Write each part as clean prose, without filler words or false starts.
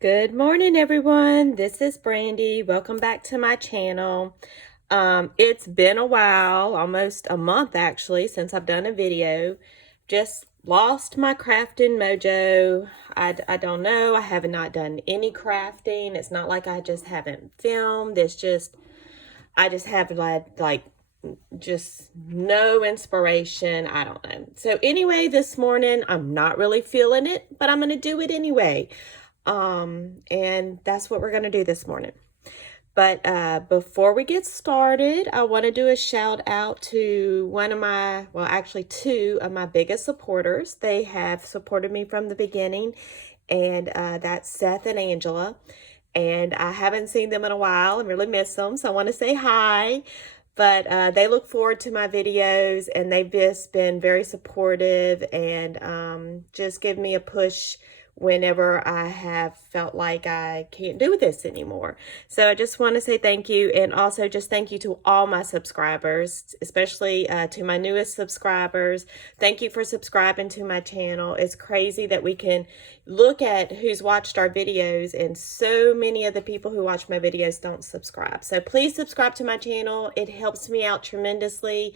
Good morning, everyone. This is Brandy. Welcome back to my channel. It's been a while, almost a month actually, since I've done a video. Just lost my crafting mojo. I don't know. I have not done any crafting. It's not like I just haven't filmed. I just have like just no inspiration. I don't know. So anyway, this morning I'm not really feeling it, but I'm going to do it anyway. And that's what we're going to do this morning. But before we get started, I want to do a shout out to one of my, well, actually two of my biggest supporters. They have supported me from the beginning, and that's Seth and Angela. And I haven't seen them in a while and really miss them, so I want to say hi. But they look forward to my videos, and they've just been very supportive and just give me a push whenever I have felt like I can't do this anymore. So I just want to say thank you, and also just thank you to all my subscribers, especially to my newest subscribers. Thank you for subscribing to my channel. It's crazy that we can look at who's watched our videos, and so many of the people who watch my videos don't subscribe. So please subscribe to my channel. It helps me out tremendously,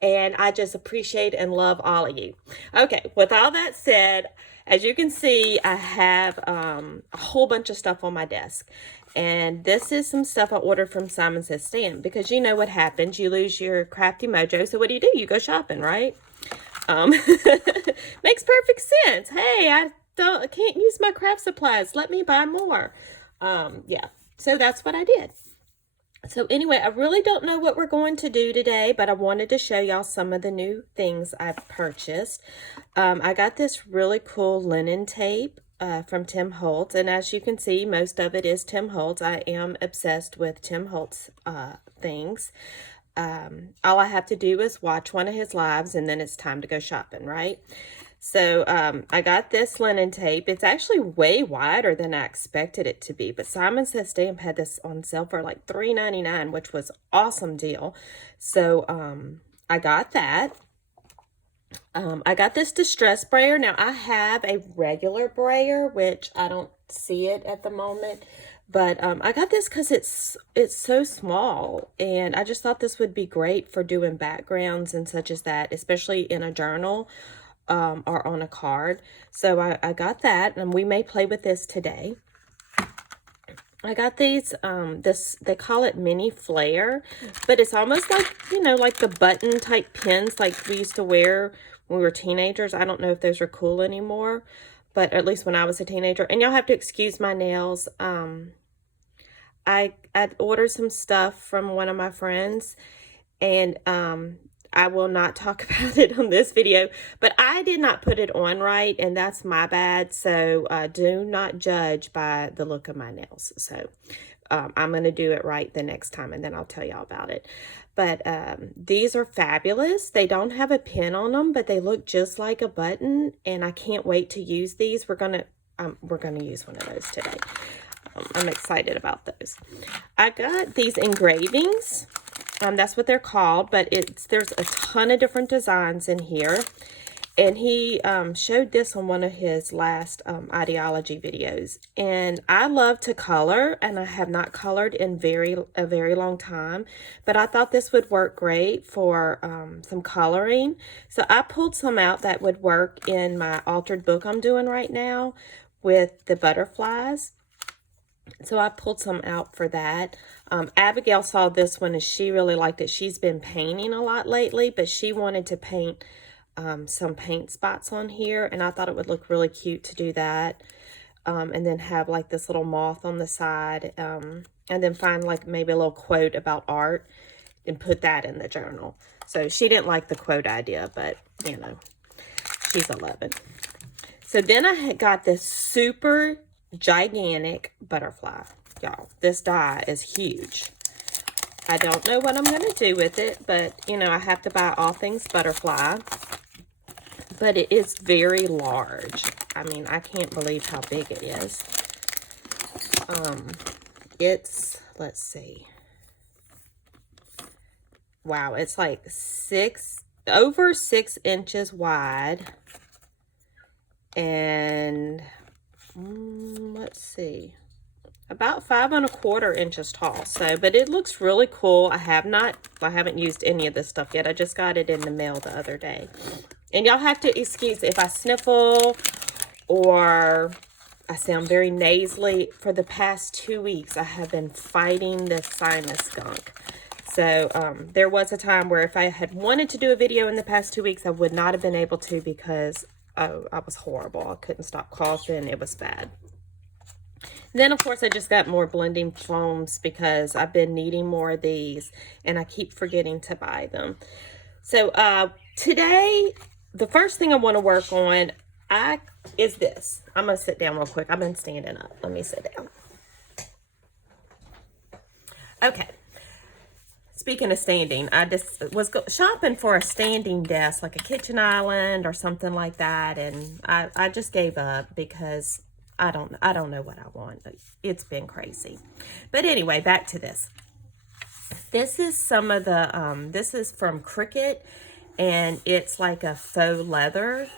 and I just appreciate and love all of you. Okay, with all that said, as you can see, I have a whole bunch of stuff on my desk. And this is some stuff I ordered from Simon Says Stamp, because you know what happens. You lose your crafty mojo. So what do? You go shopping, right? Makes perfect sense. Hey, I can't use my craft supplies. Let me buy more. Yeah. So that's what I did. So anyway, I really don't know what we're going to do today, but I wanted to show y'all some of the new things I've purchased. I got this really cool linen tape from Tim Holtz, and as you can see, most of it is Tim Holtz. I am obsessed with Tim Holtz things. All I have to do is watch one of his lives, and then it's time to go shopping, right? So I got this linen tape. It's actually way wider than I expected it to be, but Simon Says Stamp had this on sale for like $3.99, which was an awesome deal. So I got that. I got this distress brayer. Now I have a regular brayer, which I don't see it at the moment, but I got this because it's so small, and I just thought this would be great for doing backgrounds and such as that, especially in a journal or on a card. So I got that, and we may play with this today. I got these, they call it mini flare, but it's almost like, you know, like the button type pins like we used to wear when we were teenagers. I don't know if those are cool anymore, but at least when I was a teenager. And y'all have to excuse my nails. I ordered some stuff from one of my friends, and I will not talk about it on this video, but I did not put it on right, and that's my bad. So do not judge by the look of my nails. So I'm going to do it right the next time, and then I'll tell y'all about it. But these are fabulous. They don't have a pin on them, but they look just like a button, and I can't wait to use these. We're gonna use one of those today. I'm excited about those. I got these engravings. That's what they're called, but there's a ton of different designs in here. And he showed this on one of his last ideology videos. And I love to color, and I have not colored in a very long time. But I thought this would work great for some coloring. So I pulled some out that would work in my altered book I'm doing right now with the butterflies. So I pulled some out for that. Abigail saw this one and she really liked it. She's been painting a lot lately, but she wanted to paint some paint spots on here, and I thought it would look really cute to do that. And then have like this little moth on the side, and then find like maybe a little quote about art and put that in the journal. So she didn't like the quote idea, but you know, she's 11. So then I had got this super gigantic butterfly. Y'all, this die is huge. I don't know what I'm going to do with it, but you know, I have to buy all things butterfly. But it is very large. I mean, I can't believe how big it is. Let's see. Wow, it's like over 6 inches wide. And let's see, about 5¼ inches tall. So, but it looks really cool. I haven't used any of this stuff yet. I just got it in the mail the other day. And y'all have to excuse if I sniffle or I sound very nasally. For the past 2 weeks, I have been fighting this sinus skunk. So there was a time where if I had wanted to do a video in the past 2 weeks, I would not have been able to because I was horrible. I couldn't stop coughing. It was bad. Then, of course, I just got more blending foams because I've been needing more of these, and I keep forgetting to buy them. So today, the first thing I want to work on is this. I'm going to sit down real quick. I've been standing up. Let me sit down. Okay. Speaking of standing, I just was shopping for a standing desk, like a kitchen island or something like that, and I just gave up because I don't know what I want. It's been crazy. But anyway, back to this. This is some of the this is from Cricut, and it's like a faux leather.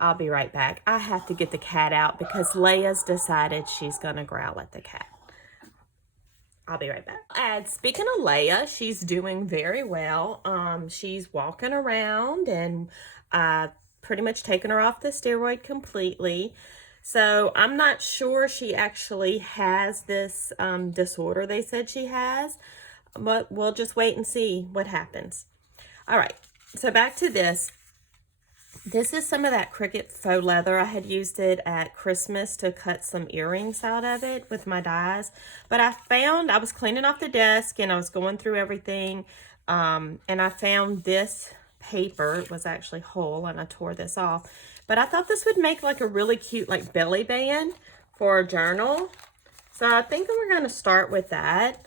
I'll be right back. I have to get the cat out because Leia's decided she's gonna growl at the cat. I'll be right back. And speaking of Leia, she's doing very well. She's walking around, and pretty much taken her off the steroid completely. So I'm not sure she actually has this disorder they said she has, but we'll just wait and see what happens. All right, so back to this. This is some of that Cricut faux leather. I had used it at Christmas to cut some earrings out of it with my dies. But I was cleaning off the desk and I was going through everything. And I found this paper. It was actually whole and I tore this off. But I thought this would make like a really cute like belly band for a journal. So I think we're going to start with that.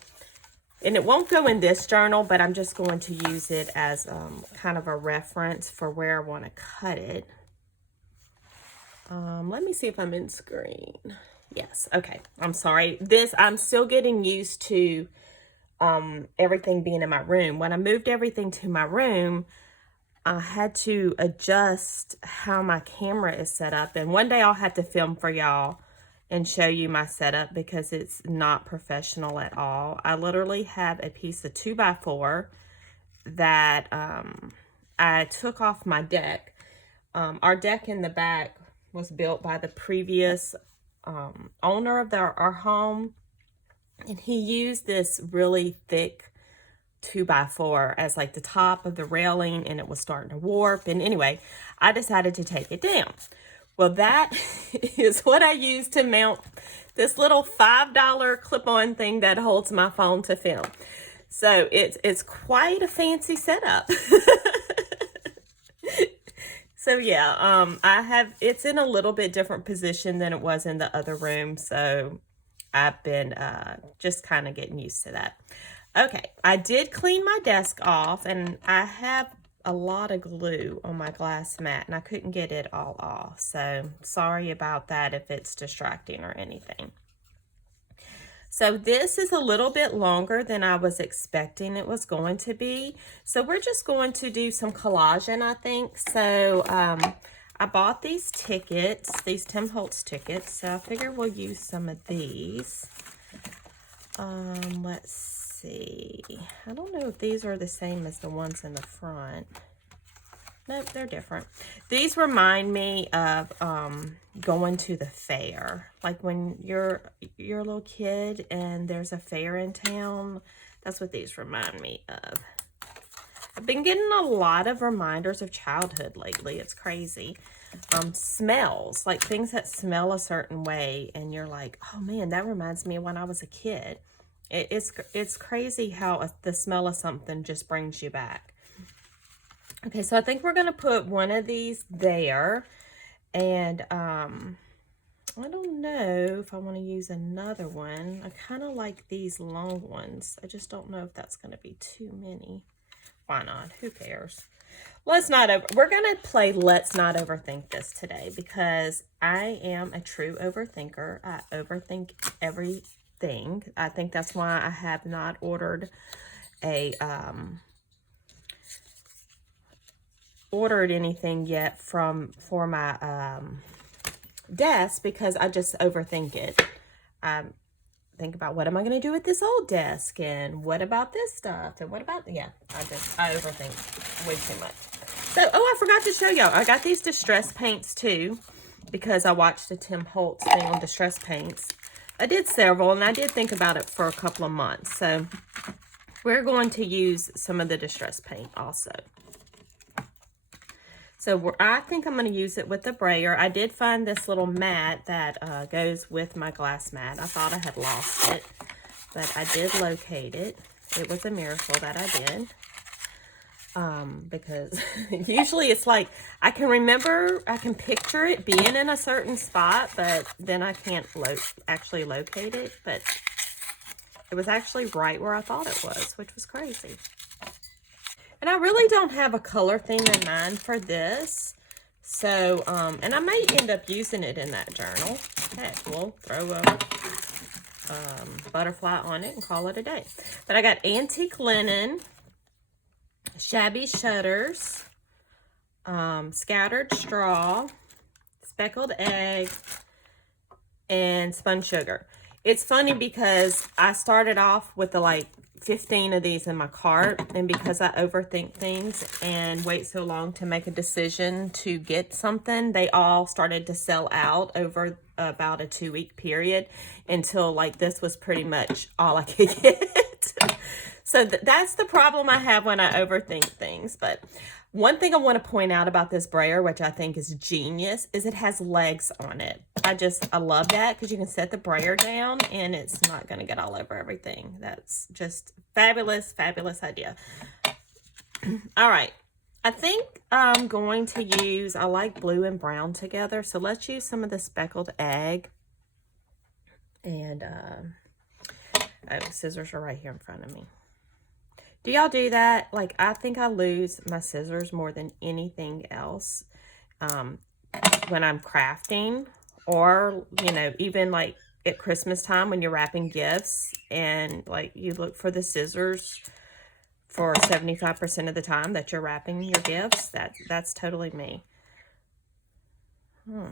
And it won't go in this journal, but I'm just going to use it as kind of a reference for where I want to cut it. Let me see if I'm in screen. Yes, okay. I'm sorry. I'm still getting used to everything being in my room. When I moved everything to my room, I had to adjust how my camera is set up. And one day I'll have to film for y'all and show you my setup because it's not professional at all. I literally have a piece of 2x4 that I took off my deck. Our deck in the back was built by the previous owner of our home, and he used this really thick 2x4 as like the top of the railing, and it was starting to warp. And anyway, I decided to take it down. Well, that is what I use to mount this little $5 clip-on thing that holds my phone to film. So it's quite a fancy setup. So yeah, it's in a little bit different position than it was in the other room. So I've been just kind of getting used to that. Okay, I did clean my desk off, and I have a lot of glue on my glass mat, and I couldn't get it all off. So sorry about that if it's distracting or anything. So this is a little bit longer than I was expecting it was going to be. So we're just going to do some collaging, I think. So I bought these tickets, these Tim Holtz tickets. So I figure we'll use some of these. Let's see. I don't know if these are the same as the ones in the front. Nope, they're different. These remind me of going to the fair. Like when you're a little kid and there's a fair in town. That's what these remind me of. I've been getting a lot of reminders of childhood lately. It's crazy. Smells, like things that smell a certain way, and you're like, oh man, that reminds me of when I was a kid. It's crazy how the smell of something just brings you back. Okay, so I think we're going to put one of these there, and I don't know if I want to use another one. I kind of like these long ones. I just don't know if that's going to be too many. Why not? Who cares? We're going to play Let's Not Overthink this today because I am a true overthinker. I overthink everything. I think that's why I have not ordered anything yet for my desk because I just overthink it. Think about, what am I going to do with this old desk, and what about this stuff, and what about, yeah, I overthink way too much. So, oh, I forgot to show y'all, I got these distress paints too, because I watched a Tim Holtz thing on distress paints. I did several, and I did think about it for a couple of months, so we're going to use some of the distress paint also. So I think I'm going to use it with the brayer. I did find this little mat that goes with my glass mat. I thought I had lost it, but I did locate it. It was a miracle that I did. Because usually it's like, I can picture it being in a certain spot, but then I can't actually locate it. But it was actually right where I thought it was, which was crazy. And I really don't have a color theme in mind for this. So, and I may end up using it in that journal. Heck, we'll throw a butterfly on it and call it a day. But I got antique linen, shabby shutters, scattered straw, speckled egg, and spun sugar. It's funny because I started off with the like 15 of these in my cart, and because I overthink things and wait so long to make a decision to get something, they all started to sell out over about a 2-week period, until like this was pretty much all I could get. So that's the problem I have when I overthink things. But one thing I want to point out about this brayer, which I think is genius, is it has legs on it. I love that, because you can set the brayer down and it's not going to get all over everything. That's just fabulous, fabulous idea. All right. I think I'm going to use, I like blue and brown together. So let's use some of the speckled egg. And, oh, scissors are right here in front of me. Do y'all do that? Like, I think I lose my scissors more than anything else when I'm crafting, or, you know, even like at Christmas time when you're wrapping gifts and like you look for the scissors for 75% of the time that you're wrapping your gifts. That's totally me. All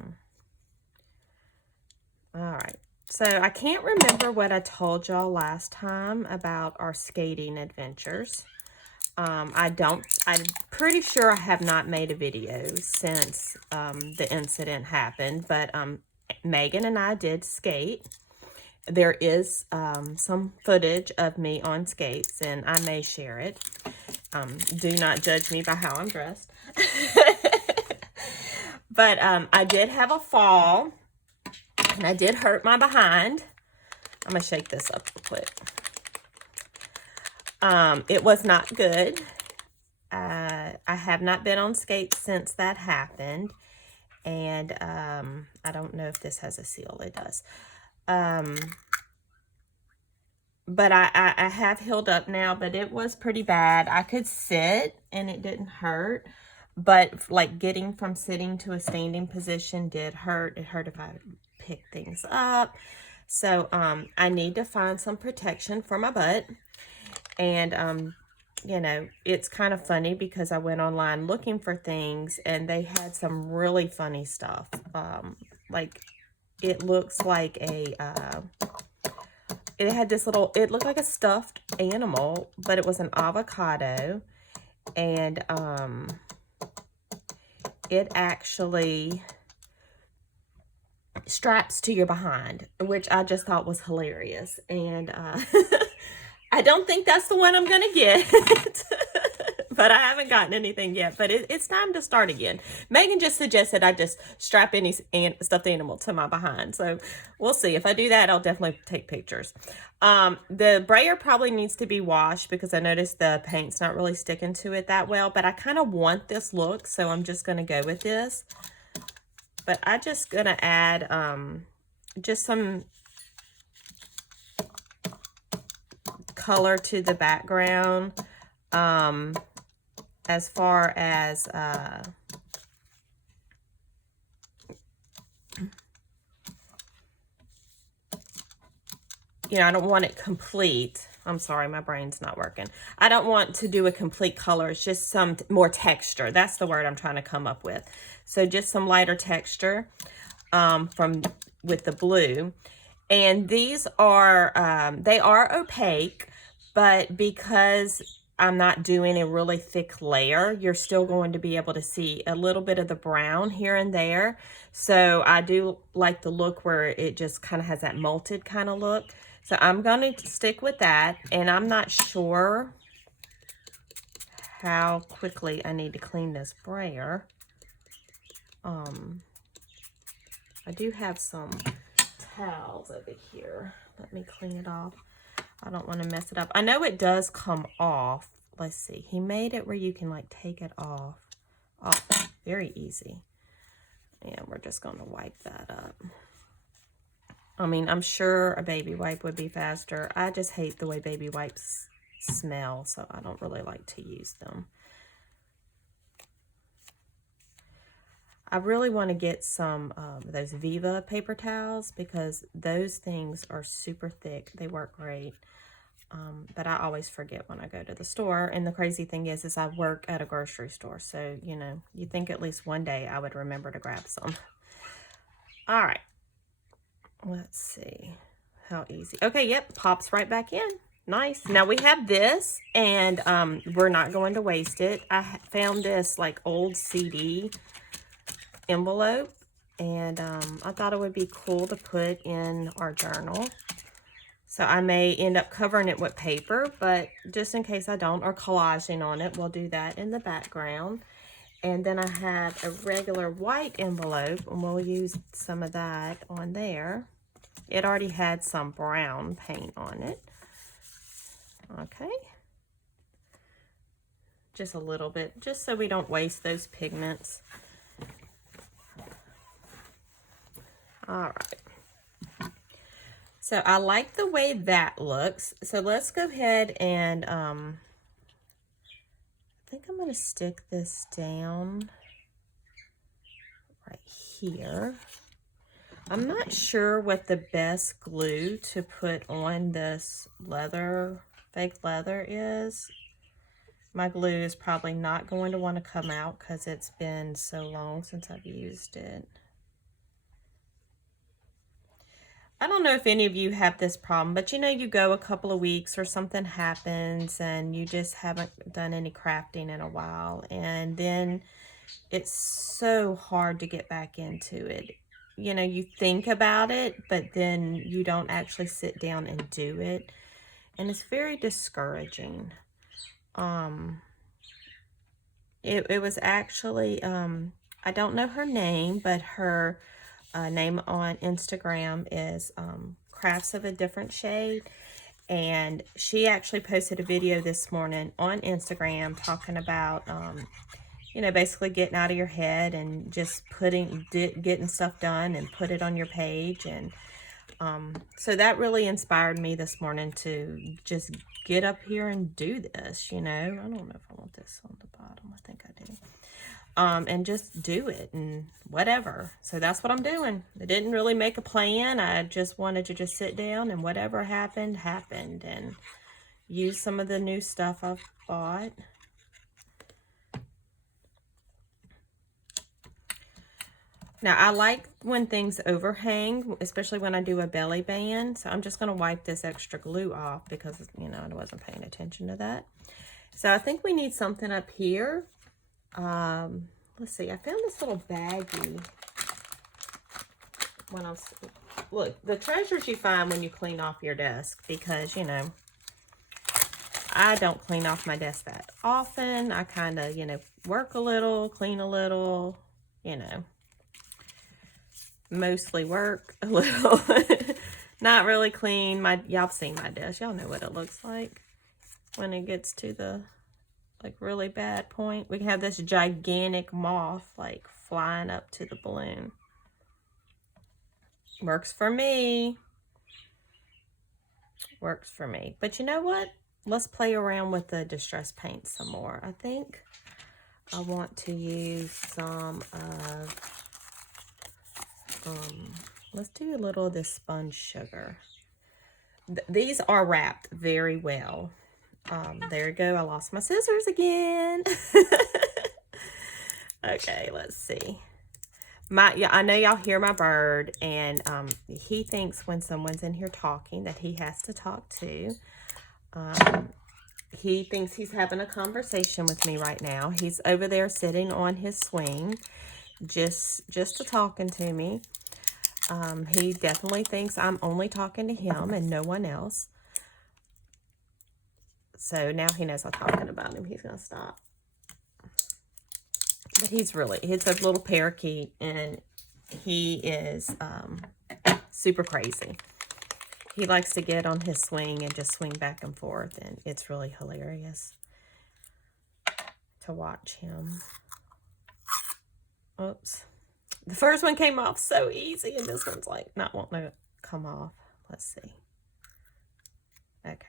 right. So I can't remember what I told y'all last time about our skating adventures. I'm pretty sure I have not made a video since the incident happened, but Megan and I did skate. There is some footage of me on skates, and I may share it. Do not judge me by how I'm dressed. But I did have a fall. And I did hurt my behind. I'm going to shake this up real quick. It was not good. I have not been on skates since that happened. And I don't know if this has a seal. It does. But I have healed up now, but it was pretty bad. I could sit and it didn't hurt. But like getting from sitting to a standing position did hurt. It hurt if I pick things up. So I need to find some protection for my butt. And you know, it's kind of funny because I went online looking for things, and they had some really funny stuff. Like it looks like a it had this little, it looked like a stuffed animal, but it was an avocado. And it actually straps to your behind, which I just thought was hilarious. And I don't think that's the one I'm gonna get. But I haven't gotten anything yet. But it's time to start again. Megan just suggested I just strap any stuffed animal to my behind. So we'll see. If I do that, I'll definitely take pictures. The brayer probably needs to be washed because I noticed the paint's not really sticking to it that well. But I kind of want this look, so I'm just going to go with this. But I'm just going to add just some color to the background. As far as you know, I don't want it complete. I'm sorry, my brain's not working. I don't want to do a complete color. It's just some more texture. That's the word I'm trying to come up with. So just some lighter texture. with the blue. And these are, they are opaque, but because I'm not doing a really thick layer, you're still going to be able to see a little bit of the brown here and there. So I do like the look where it just kind of has that molted kind of look. So I'm going to stick with that, and I'm not sure how quickly I need to clean this brayer. I do have some towels over here. Let me clean it off. I don't want to mess it up. I know it does come off. Let's see. He made it where you can like take it off. Oh, very easy. And we're just going to wipe that up. I mean, I'm sure a baby wipe would be faster. I just hate the way baby wipes smell, so I don't really like to use them. I really want to get some those Viva paper towels, because those things are super thick. They work great. But I always forget when I go to the store. And the crazy thing is I work at a grocery store. So, you know, you think at least one day I would remember to grab some. All right. Let's see how easy. Okay, yep, pops right back in. Nice. Now we have this, and we're not going to waste it. I found this like old CD envelope, and I thought it would be cool to put in our journal. So I may end up covering it with paper, but just in case I don't, or collaging on it, we'll do that in the background. And then I have a regular white envelope, and we'll use some of that on there. It already had some brown paint on it. Okay. Just a little bit, just so we don't waste those pigments. All right. So I like the way that looks. So let's go ahead and, I think I'm going to stick this down right here. I'm not sure what the best glue to put on this leather, fake leather is. My glue is probably not going to want to come out because it's been so long since I've used it. I don't know if any of you have this problem, but you know, you go a couple of weeks or something happens and you just haven't done any crafting in a while, and then it's so hard to get back into it. You know, you think about it, but then you don't actually sit down and do it, and it's very discouraging. It was actually, I don't know her name, but her name on Instagram is Crafts of a Different Shade, and she actually posted a video this morning on Instagram talking about you know, basically getting out of your head and just getting stuff done and put it on your page. And so that really inspired me this morning to just get up here and do this. You know, I don't know if I want this on the bottom. I think I do. And just do it and whatever. So that's what I'm doing. I didn't really make a plan. I just wanted to just sit down, and whatever happened, happened, and use some of the new stuff I've bought. Now, I like when things overhang, especially when I do a belly band. So I'm just going to wipe this extra glue off because, you know, I wasn't paying attention to that. So I think we need something up here. Let's see, I found this little baggie when I was, look, the treasures you find when you clean off your desk, because, you know, I don't clean off my desk that often. I kind of, you know, work a little, clean a little, you know, mostly work a little, not really clean. Y'all have seen my desk. Y'all know what it looks like when it gets to the like really bad point. We can have this gigantic moth like flying up to the balloon. Works for me. Works for me. But you know what? Let's play around with the distress paint some more. I think I want to use some of, let's do a little of this sponge sugar. These are wrapped very well. There we go. I lost my scissors again. Okay, let's see. Yeah, I know y'all hear my bird, and he thinks when someone's in here talking that he has to talk too. He thinks he's having a conversation with me right now. He's over there sitting on his swing, just talking to me. He definitely thinks I'm only talking to him and no one else. So now he knows I'm talking about him. He's going to stop. But he's a little parakeet, and he is super crazy. He likes to get on his swing and just swing back and forth, and it's really hilarious to watch him. Oops. The first one came off so easy, and this one's like not wanting to come off. Let's see. Okay.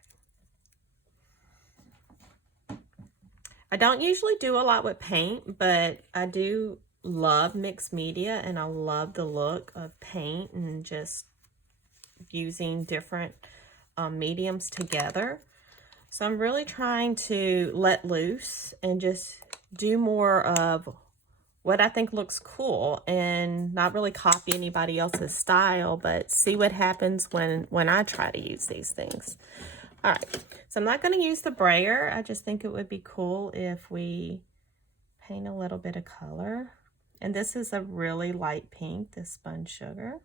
I don't usually do a lot with paint, but I do love mixed media, and I love the look of paint and just using different mediums together. So I'm really trying to let loose and just do more of what I think looks cool and not really copy anybody else's style, but see what happens when I try to use these things. All right, so I'm not going to use the brayer. I just think it would be cool if we paint a little bit of color. And this is a really light pink, this Spun Sugar.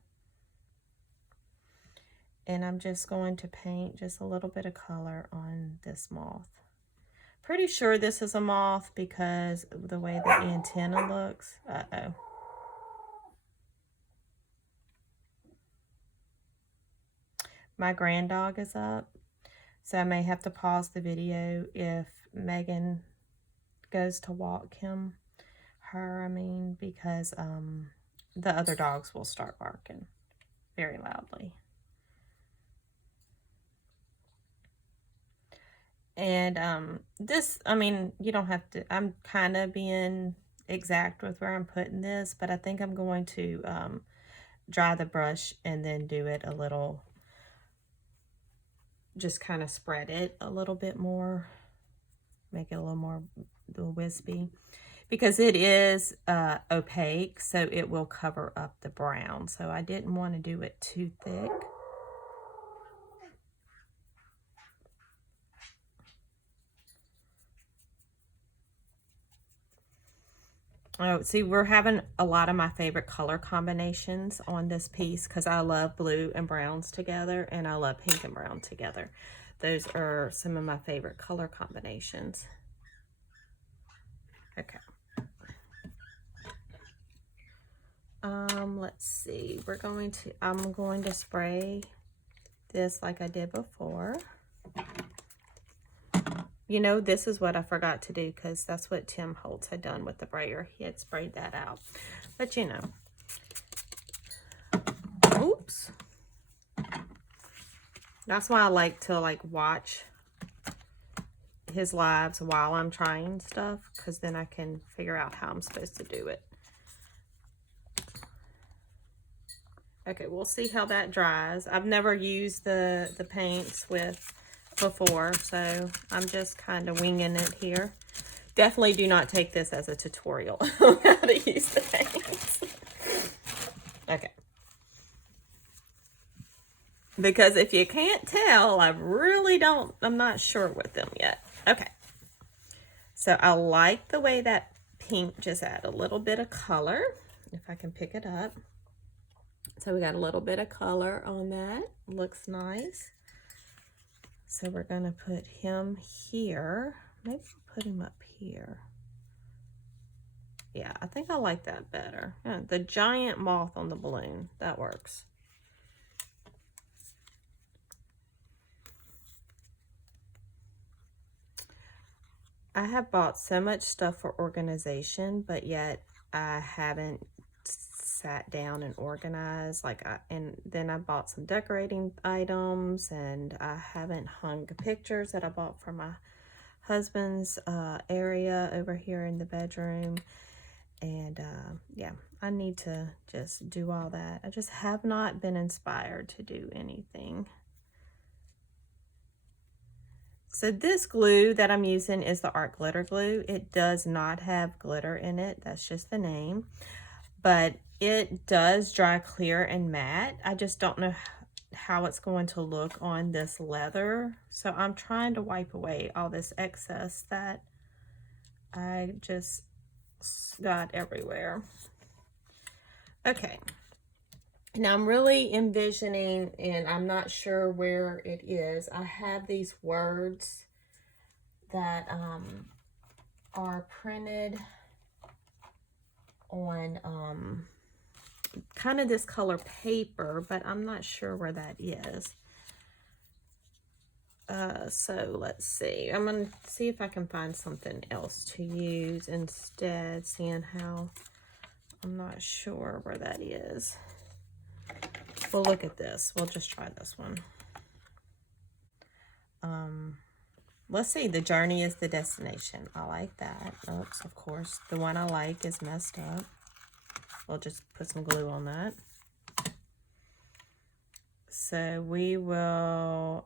And I'm just going to paint just a little bit of color on this moth. Pretty sure this is a moth because of the way the antenna looks. Uh-oh. My grand dog is up, so I may have to pause the video if Megan goes to walk him. Because the other dogs will start barking very loudly. And this, I mean, you don't have to, I'm kind of being exact with where I'm putting this, but I think I'm going to dry the brush and then do it a little, just kind of spread it a little bit more, make it a little more wispy, because it is opaque, so it will cover up the brown. So I didn't want to do it too thick. Oh, see, we're having a lot of my favorite color combinations on this piece because I love blue and browns together, and I love pink and brown together. Those are some of my favorite color combinations. Okay. Let's see. I'm going to spray this like I did before. You know, this is what I forgot to do because that's what Tim Holtz had done with the brayer. He had sprayed that out. But you know. Oops. That's why I like to watch his lives while I'm trying stuff, because then I can figure out how I'm supposed to do it. Okay, we'll see how that dries. I've never used the paints before, so I'm just kind of winging it here. Definitely do not take this as a tutorial on how to use the paints. Okay. Because if you can't tell, I'm not sure with them yet. Okay. So I like the way that pink just add a little bit of color, if I can pick it up. So we got a little bit of color on that. Looks nice. So we're going to put him here. Maybe we'll put him up here. Yeah, I think I like that better. Yeah, the giant moth on the balloon. That works. I have bought so much stuff for organization, but yet I haven't sat down and organized. And then I bought some decorating items, and I haven't hung pictures that I bought for my husband's area over here in the bedroom. And yeah, I need to just do all that. I just have not been inspired to do anything. So this glue that I'm using is the Art Glitter Glue. It does not have glitter in it. That's just the name. but it does dry clear and matte. I just don't know how it's going to look on this leather. So I'm trying to wipe away all this excess that I just got everywhere. Okay. Now I'm really envisioning, and I'm not sure where it is. I have these words that are printed on kind of this color paper, but I'm not sure where that is. So let's see. I'm going to see if I can find something else to use instead, seeing how I'm not sure where that is. We'll look at this. We'll just try this one. Let's see. The journey is the destination. I like that. Oops, of course. The one I like is messed up. We'll just put some glue on that. So we will,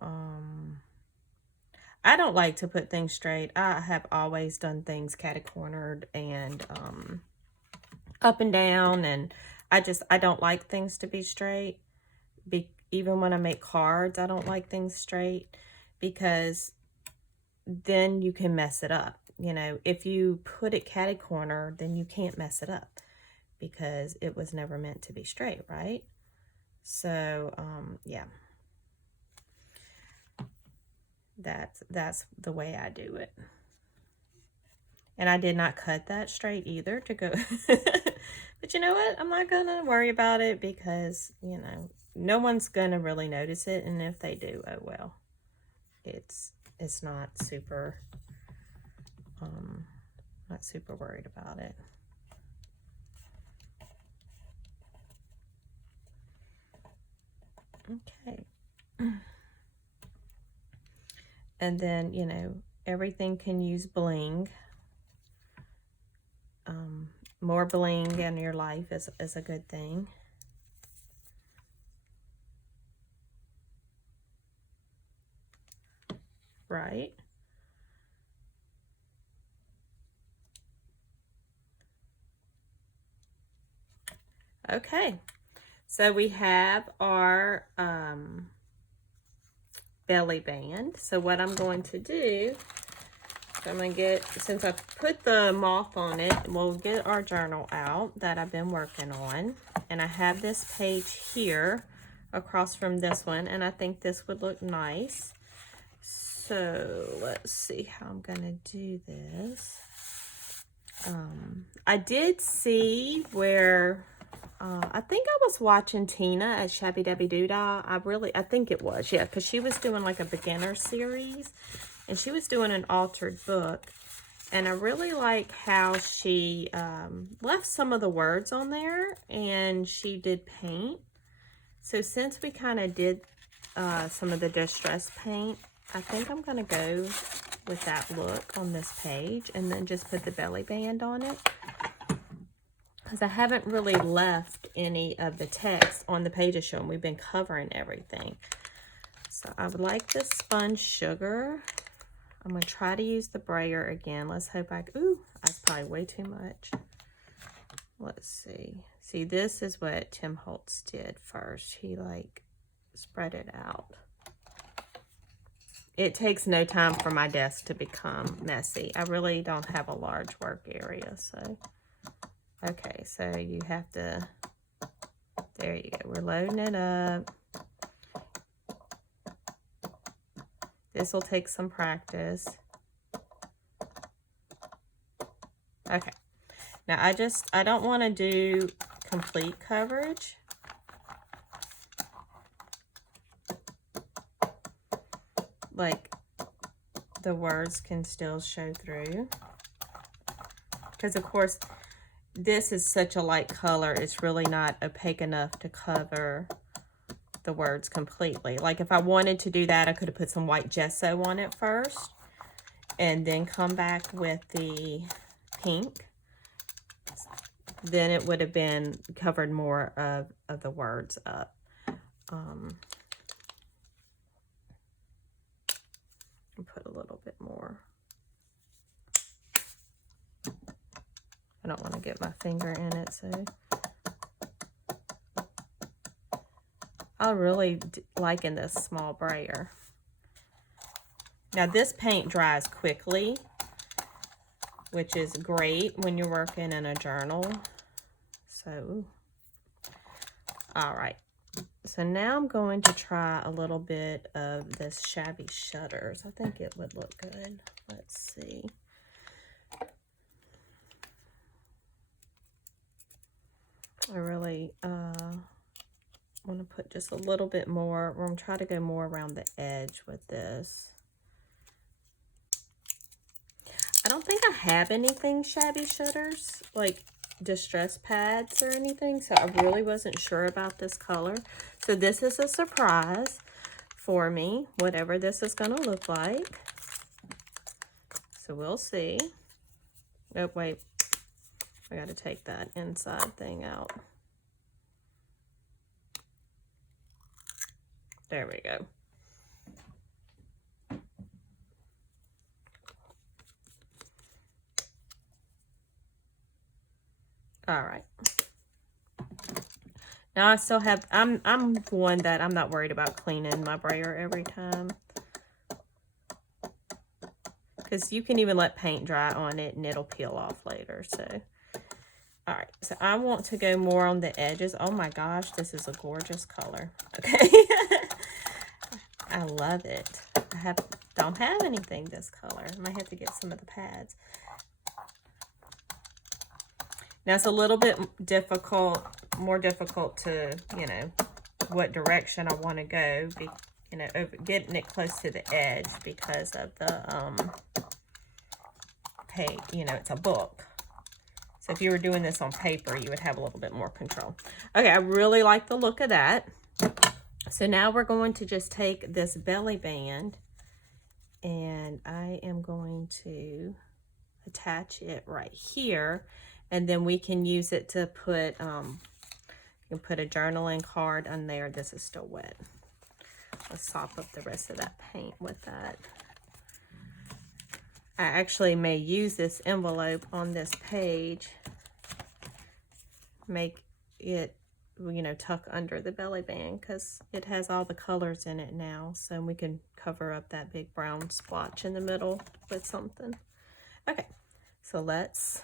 I don't like to put things straight. I have always done things catty-cornered and up and down, and I don't like things to be straight. Even when I make cards, I don't like things straight, because then you can mess it up. You know, if you put it catty-corner, then you can't mess it up, because it was never meant to be straight, right? So, yeah. That's the way I do it. And I did not cut that straight either to go. But you know what? I'm not going to worry about it, because, you know, no one's going to really notice it. And if they do, oh well. It's not super, not super worried about it. Okay. And then, you know, everything can use bling. More bling in your life is a good thing. Right? Okay. So we have our belly band. So what I'm going to do, I'm going to get, since I put the moth on it, we'll get our journal out that I've been working on. And I have this page here across from this one, and I think this would look nice. So let's see how I'm going to do this. I did see where, I think I was watching Tina at Shabby Dabby Doodah. I think it was, yeah, because she was doing like a beginner series, and she was doing an altered book. And I really like how she left some of the words on there, and she did paint. So since we kind of did some of the distress paint, I think I'm going to go with that look on this page, and then just put the belly band on it, because I haven't really left any of the text on the pages showing. We've been covering everything. So I would like this sponge sugar. I'm going to try to use the brayer again. Let's hope ooh, that's probably way too much. Let's see. See, this is what Tim Holtz did first. He like spread it out. It takes no time for my desk to become messy. I really don't have a large work area, so. Okay, so you have to, there you go. We're loading it up. This will take some practice. Okay. Now I don't want to do complete coverage. Like, the words can still show through. Because, of course, this is such a light color, it's really not opaque enough to cover the words completely. Like, if I wanted to do that, I could have put some white gesso on it first, and then come back with the pink. Then it would have been covered more of the words up. I'll put a little bit more. I don't want to get my finger in it, so I'm really liking this small brayer. Now this paint dries quickly, which is great when you're working in a journal. So, all right. So now I'm going to try a little bit of this Shabby Shutters. I think it would look good. Let's see. I really want to put just a little bit more. I'm going to try to go more around the edge with this. I don't think I have anything Shabby Shutters, like distress pads or anything, so I really wasn't sure about this color. So this is a surprise for me, whatever this is going to look like. So we'll see. Oh, wait. I got to take that inside thing out. There we go. All right. Now I still have, I'm one that I'm not worried about cleaning my brayer every time. Because you can even let paint dry on it and it'll peel off later, so. All right, so I want to go more on the edges. Oh my gosh, this is a gorgeous color. Okay. I love it. I don't have anything this color. I might have to get some of the pads. Now it's a little bit difficult, more difficult to, you know, what direction I want to go, you know, getting it close to the edge because of the page, you know, it's a book. So if you were doing this on paper, you would have a little bit more control. Okay, I really like the look of that. So now we're going to just take this belly band and I am going to attach it right here. And then we can use it to put, you can put a journaling card on there. This is still wet. Let's sop up the rest of that paint with that. I actually may use this envelope on this page, make it, you know, tuck under the belly band because it has all the colors in it now. So we can cover up that big brown splotch in the middle with something. Okay, so let's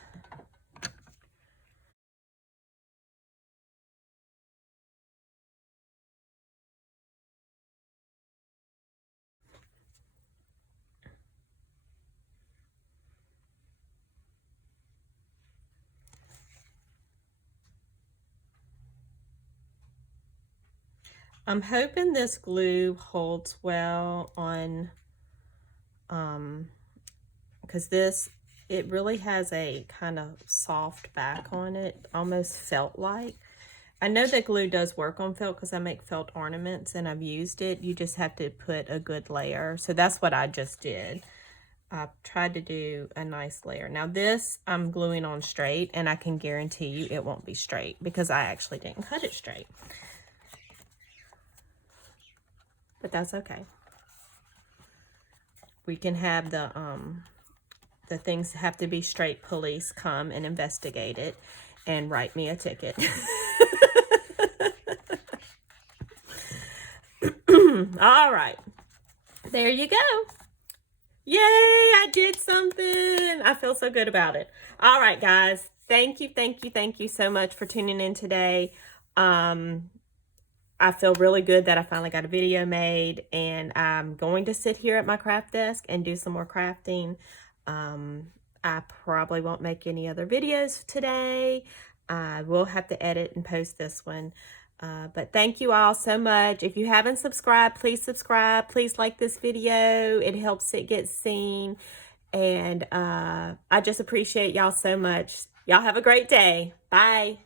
I'm hoping this glue holds well on, because it really has a kind of soft back on it, almost felt-like. I know that glue does work on felt because I make felt ornaments and I've used it. You just have to put a good layer. So that's what I just did. I tried to do a nice layer. Now this I'm gluing on straight and I can guarantee you it won't be straight because I actually didn't cut it straight. But that's okay. We can have the things have to be straight police come and investigate it and write me a ticket. All right. There you go. Yay, I did something. I feel so good about it. All right, guys. Thank you so much for tuning in today. I feel really good that I finally got a video made and I'm going to sit here at my craft desk and do some more crafting. I probably won't make any other videos today. I will have to edit and post this one. But thank you all so much. If you haven't subscribed, please subscribe. Please like this video. It helps it get seen. And I just appreciate y'all so much. Y'all have a great day. Bye.